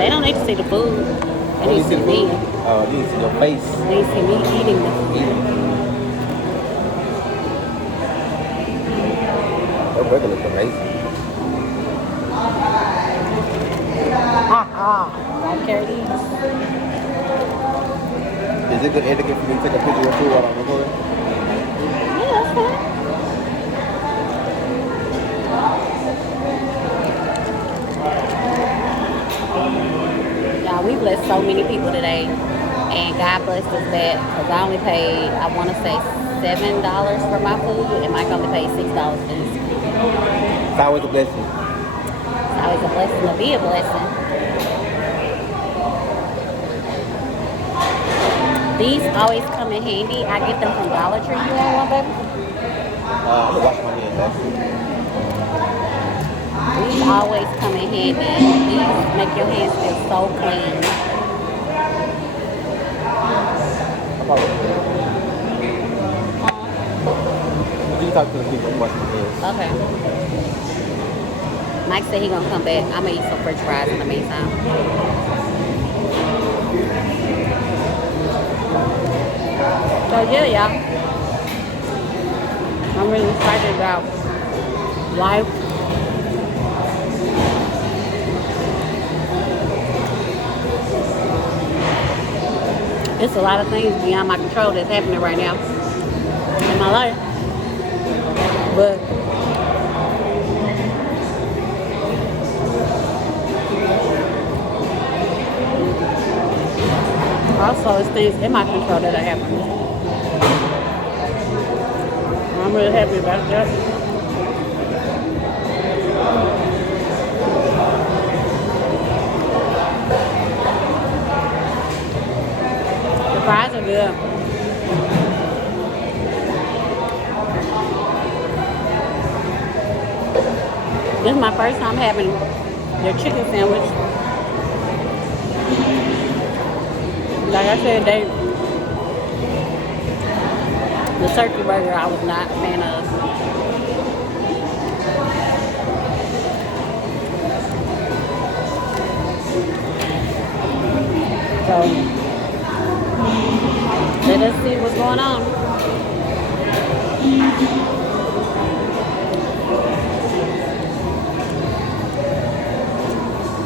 They don't need to see the food. They need to see me. Oh, you need to see your face. They need to see me eating the food. That burger looks amazing. I'll carry these. Is it good etiquette for me to take a picture of your food while I'm recording? Yeah, that's fine. Y'all, we blessed so many people today. And God blessed us that because I only paid, I want to say $7 for my food, and Mike only paid $6 for his food. It's always a blessing. It's always a blessing to be a blessing. These always come in handy. I get them from Dollar Tree. You want one, baby? I'm gonna wash my hands actually. These always come in handy. These make your hands feel so clean. You talk to the people and wash my hands. Okay. Mike said he gonna come back. I'm gonna eat some French fries in the meantime. So yeah, y'all. I'm really excited about life. It's a lot of things beyond my control that's happening right now in my life. But also it's things in my control that are happening. I'm really happy about that. The fries are good. This is my first time having their chicken sandwich. Like I said, the turkey burger I was not a fan of. So let us see what's going on.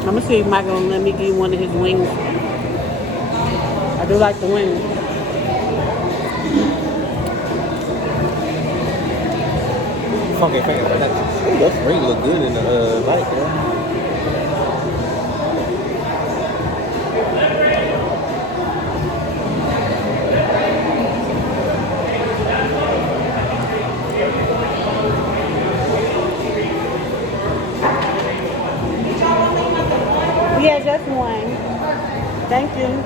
I'm gonna see if Mike gonna let me get one of his wings. I do like the wings. Funky finger. Ooh, that spring look good in the light, yeah. Yeah, just one. Thank you.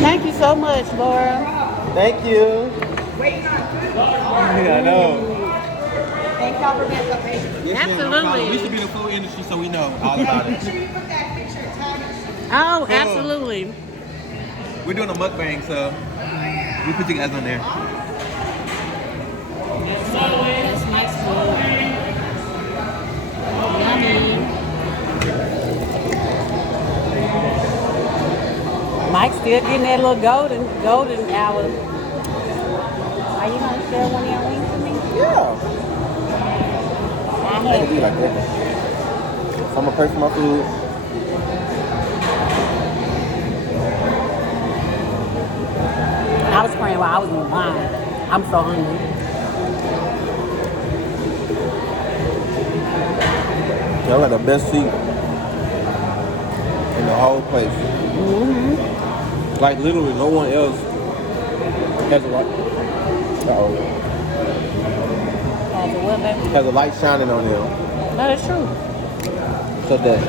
Thank you so much, Laura. Thank you. Waiting on food. Yeah, I know. Thank y'all for being so patient. Yes, Absolutely. we should be in the food industry so we know all about Make it. sure you put that picture and tag us. Oh, absolutely. We're doing a mukbang, so we put you guys on there. That's Mike's food. Yummy. Mike's still getting that little golden hour. Are you gonna share one of your wings with me? Yeah. I I can be have. like that. So I'm gonna pay for my food. I was praying while I was in the line. I'm so hungry. Y'all got the best seat in the whole place. Mm-hmm. Like literally no one else has a light. Has a what, baby? Has a light shining on them. No, that's true. So that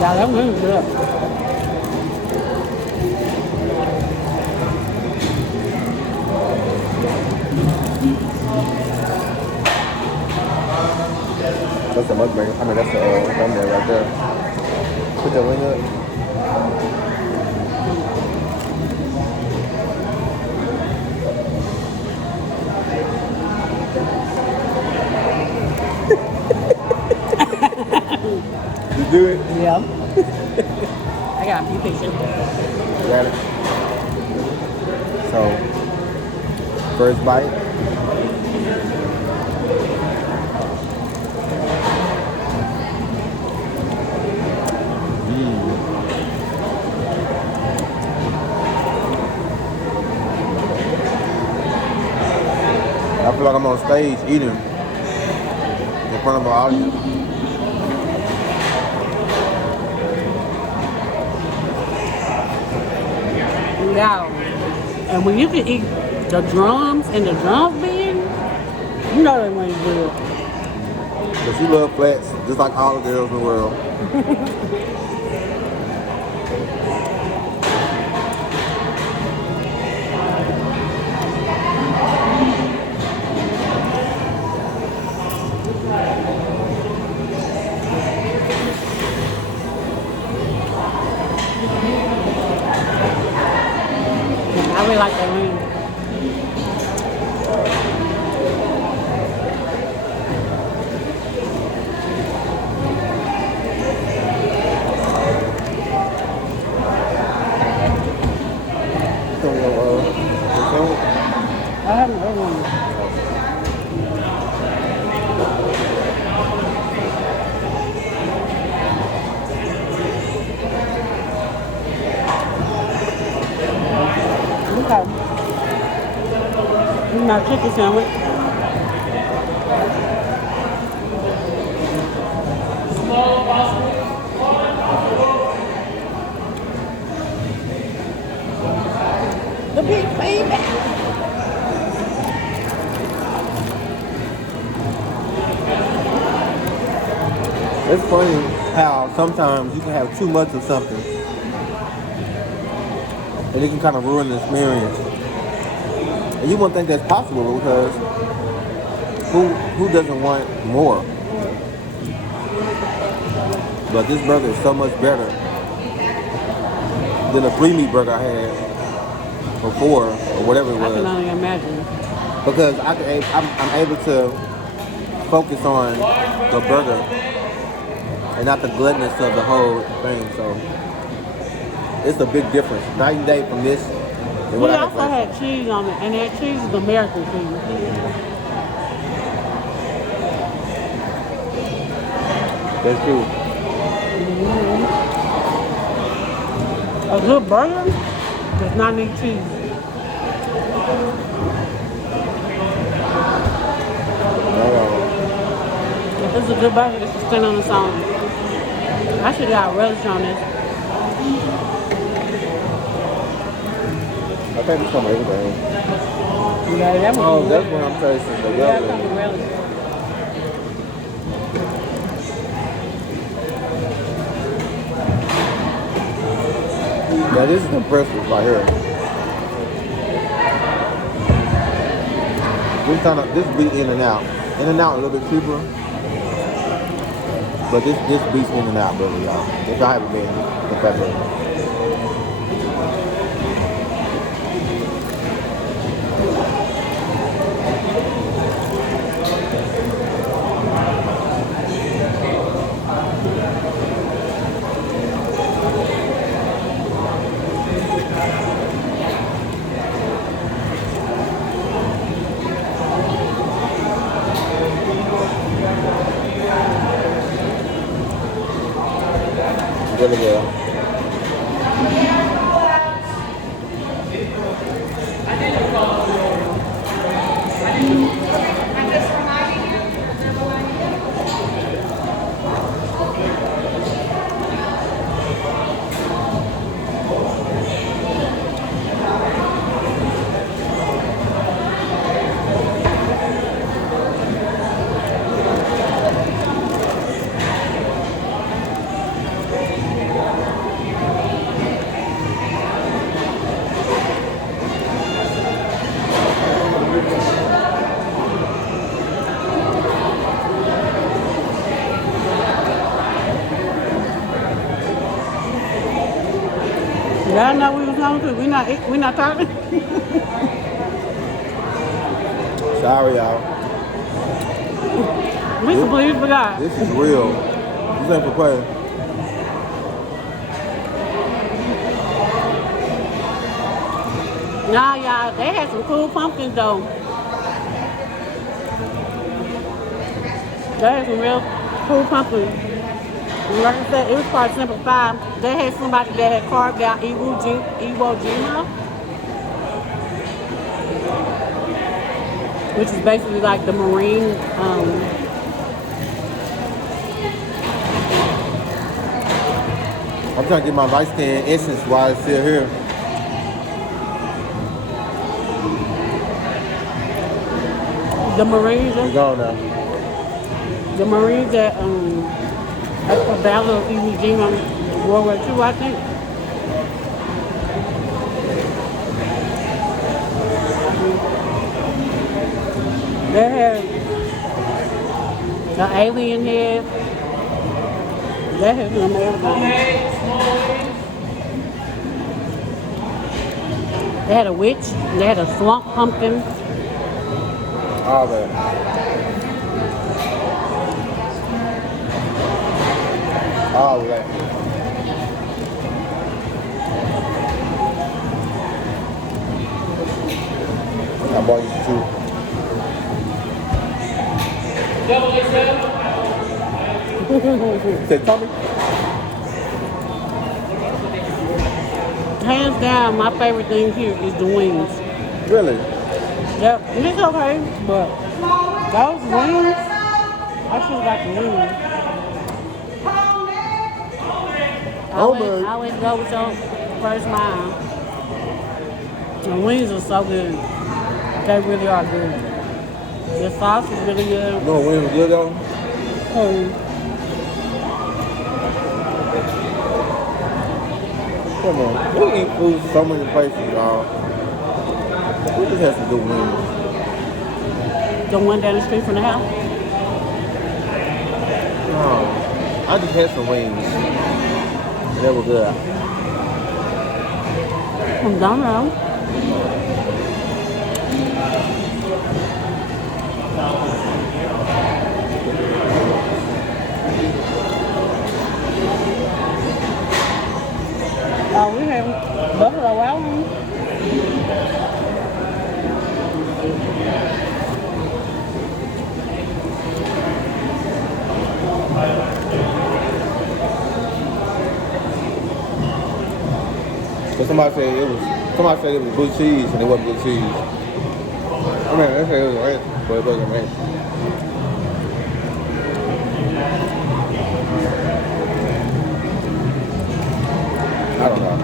Yeah, that really good. That's a mukbang. I mean, that's a thumbnail right there. Put that wing up. You do it? Yeah. I got a few pictures. Got it. So, first bite. I feel like I'm on stage eating in front of an audience. Yeah. And when you can eat the drums and the drums being, you know they went good. But she love flats, just like all the girls in the world. I really like that wing. I haven't had one. Okay. My chicken sandwich. The big baby. It's funny how sometimes you can have too much of something and it can kind of ruin the experience. And you wouldn't think that's possible because who doesn't want more? But this burger is so much better than the 3-meat burger I had before or whatever it I can was. only imagine. Because I'm able to focus on the burger and not the gluttonous of the whole thing. So it's a big difference. Night and day from this. And We what I also had cheese on it, and that cheese is American cheese. That's true. A good burger does not need cheese. If it's a good burger, it should stand on its own. I should have got relish on this. I think it's from everything. Yeah, that was Oh, that's what I'm tasting. The yeah, yellow. that's from relish. Yeah, this is impressive right here. This beat in and out. In and out a little bit cheaper. But this beats in and out really, y'all. If I haven't been the FatBurger. Really good. Y'all know we was hungry. We not talking. Sorry, y'all. We completely forgot. This is real. This ain't for play. Nah, y'all, they had some cool pumpkins though. They had some real cool pumpkins. And like I said, it was part simplified. They had somebody that had carved out Iwo Jima, which is basically like the Marine. I'm trying to get my light skin essence while it's still here. The Marines. We gone now. The Marines that at the Battle of Iwo Jima, World War II, I think. They had the alien head. They had some everything. They had a witch. They had a swamp pumpkin. All that. All that. I bought you two. Say Tommy. Hands down, my favorite thing here is the wings. Really? Yep, and it's okay, but those wings, I just got the wings. I always go with your first mile. The wings are so good. They really are good. The sauce is really good. You know what wings was good though? Come on. We eat food so many places, y'all. We just have to do wings. The one down the street from the house. No. I just had some wings. They were good. From Domino. Oh, we have Buffalo Wild Wings. But somebody said it was blue cheese and it wasn't blue cheese. I mean, they said it was ranch, but it wasn't ranch. I don't know.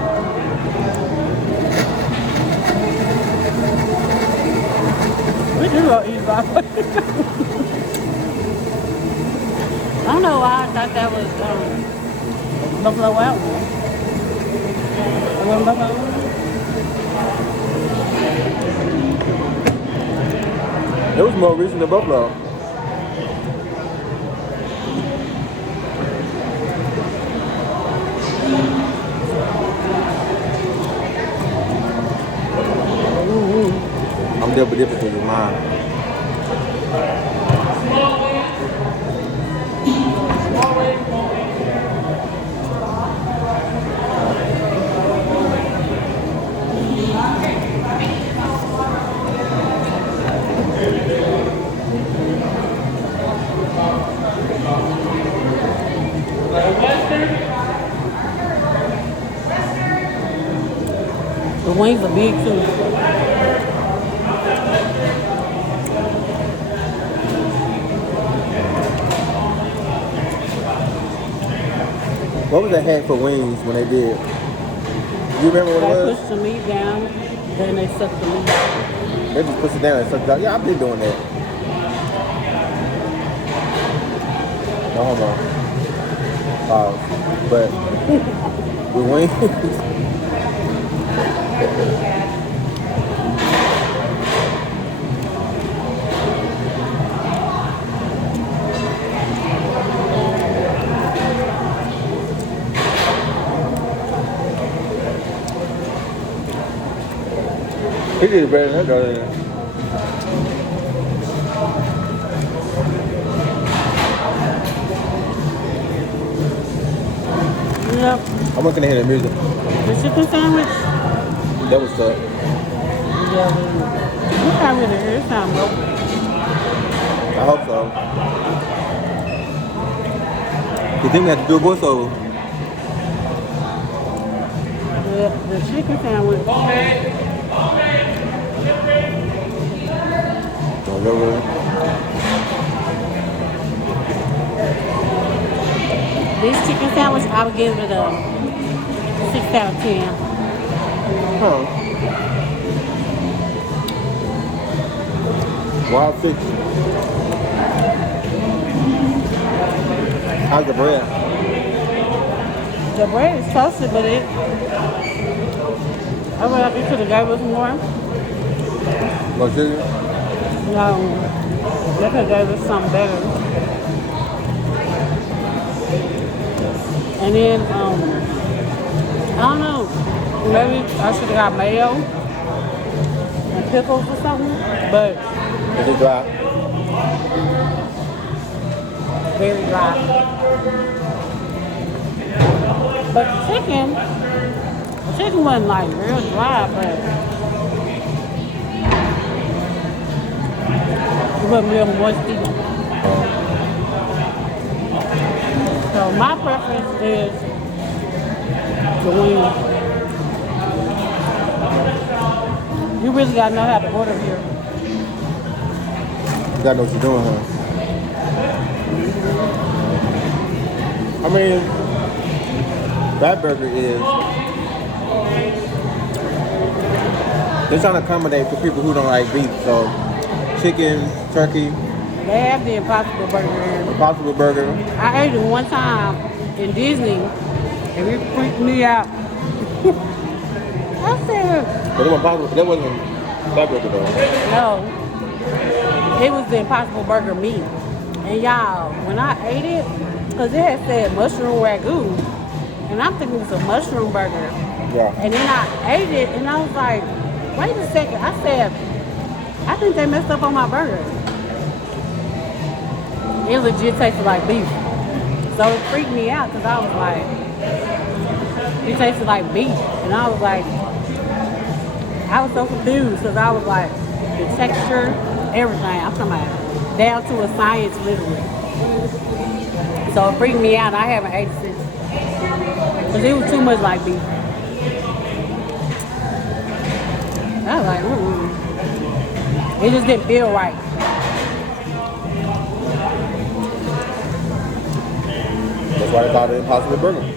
We do go eat broccoli. I don't know why I thought that was Buffalo Wild Wings. It wasn't Buffalo Wild Wings? It was more recent than Buffalo. I'm double dipping to your mind. The wings are big too. What was that hat for wings when they did? You remember what it They was? push the meat down, then they suck the meat out. They just push it down and suck it out. Yeah, I've been doing that. No homo. But the wings. He did better than that, though. Yep. I'm not gonna hear the music. The chicken sandwich. That was tough. Yeah, you can't really hear it sound bro. I hope so. You think we have to do a voiceover? The chicken sandwich. No, no, really. This chicken sandwich, I would give it a 6 out of 10. Huh. Wild 6. How's the bread? The bread is toasted, but I would have you could have gave us more. More sugar? No, they could have gave us something better. And then, I don't know, maybe I should have got mayo and pickles or something, but Is it dry? very dry. But the chicken wasn't like real dry, but it wasn't real moist either. So my preference is the wing. You really gotta know how to order here. You gotta know what you're doing, huh? I mean, FatBurger is... They're trying to accommodate for people who don't like beef, so chicken, turkey, They have the Impossible Burger here. Impossible Burger. I ate it one time in Disney, and it freaked me out. I said, But it wasn't possible. That wasn't FatBurger though. no. It was the Impossible Burger meat. And y'all, when I ate it, because it had said mushroom ragu, and I'm thinking it was a mushroom burger. Yeah. And then I ate it, and I was like, wait a second. I said, I think they messed up on my burger. It legit tasted like beef. So it freaked me out because I was like, it tasted like beef. And I was like, I was so confused because I was like, the texture, everything. I'm talking about down to a science, literally. So it freaked me out. I haven't ate it since. Because it was too much like beef. I was like, It just didn't feel right. That's why they call it Impossible Burger.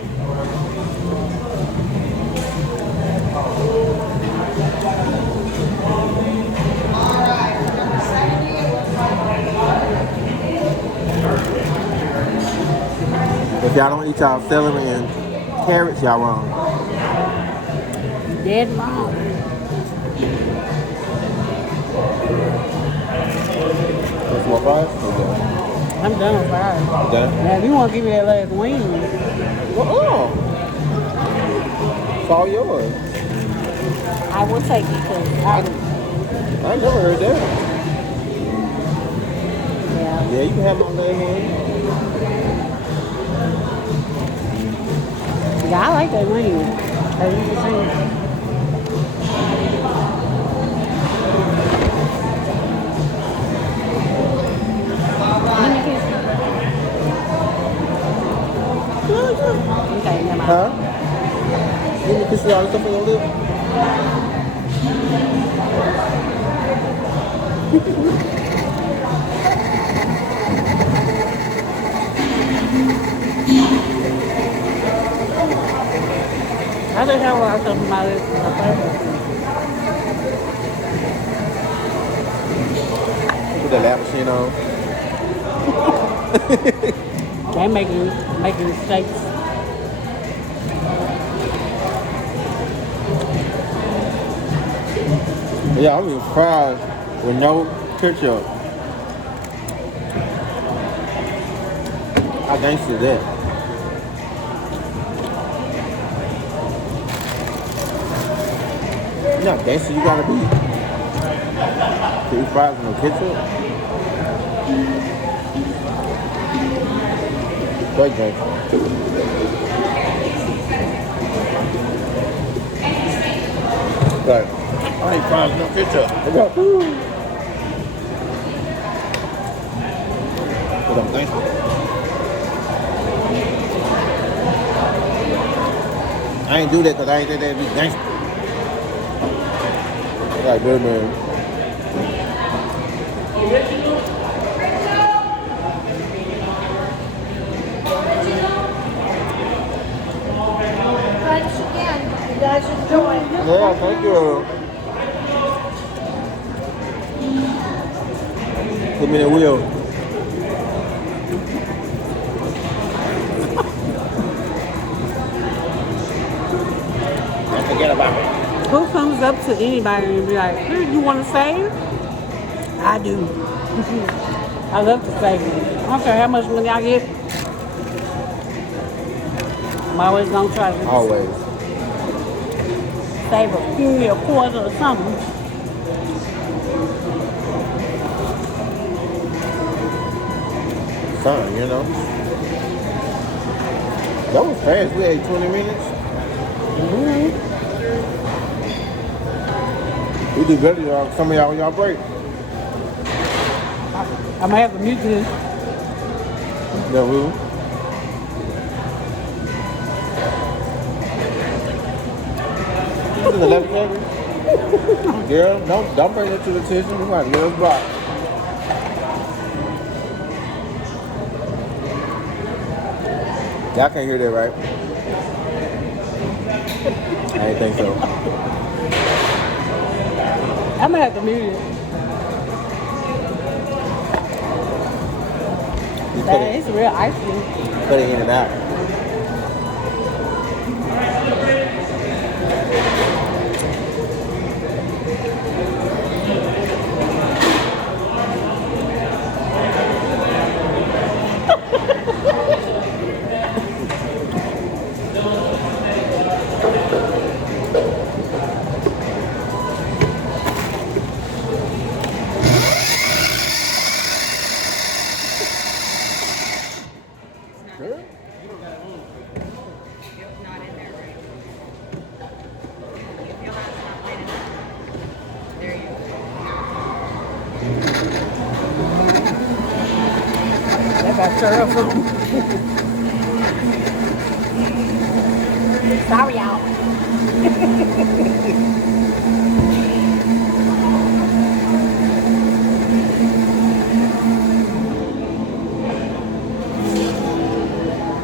If y'all don't eat y'all celery and carrots, y'all wrong. Dead wrong. Want some more fries? Okay. I'm done with fries. Okay. Now, if you want to give me that last wing, Well, it's all yours. I will take it because I never heard that. yeah. Yeah, you can have my last one. Yeah, I like that wing. As you can see. Let me kiss you. Okay, never mind. Huh? You want to kiss you all the stuff on your lip? I just have a lot of stuff in my lips. Put that lap machine on. They making mistakes. Yeah, I'm even fries with no ketchup. How gangster is that? You're not gangster, you gotta be. To eat fries in the kitchen? Great drink. Right. I ain't fries no ketchup. But I'm thankful. I ain't do that because I ain't think that'd be gangster. Like good man. Thanks again. You guys enjoy. Yeah, thank you. Put me in the wheel. Don't forget about it. Who comes up to anybody and be like, "Hey, you want to save?" I do. I love to save. I don't care how much money I get. I'm always gonna try to Always. save a penny, a quarter, or something. Fun, you know. That was fast. We had 20 minutes. We do better, y'all. Some of y'all on y'all break. I might have to mute this. Yeah, we will. This is the left hand. Girl, don't bring it to the attention. We might get us blocked. Y'all can't hear that, right? I didn't think so. I might have to mute it. You Man, it's real icy. put it in and out. That got turned up. Sorry, y'all.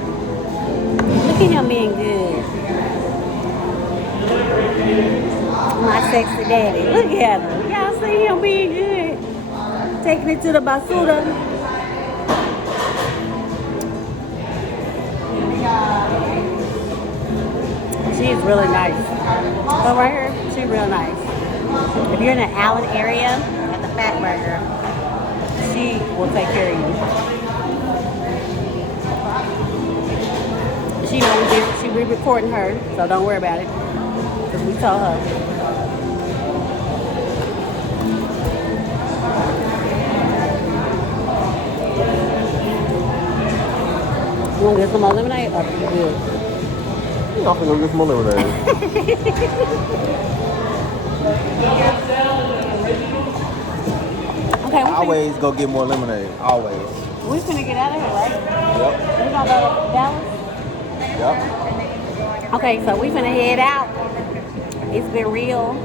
Look at him being good. My sexy daddy. Look at him. Y'all see him being good. Taking it to the basura. She's really nice. But right here, she's real nice. If you're in the Allen area at the FatBurger, she will take care of you. She knows this. She be recording her, so don't worry about it. Because we told her. You want to get some more lemonade? Or you good? I'm gonna go get some more lemonade. Okay, Always go get more lemonade. Always. we finna get out of here, right? Yep. We gonna go to Dallas? Yep. Okay, so we finna head out. It's been real.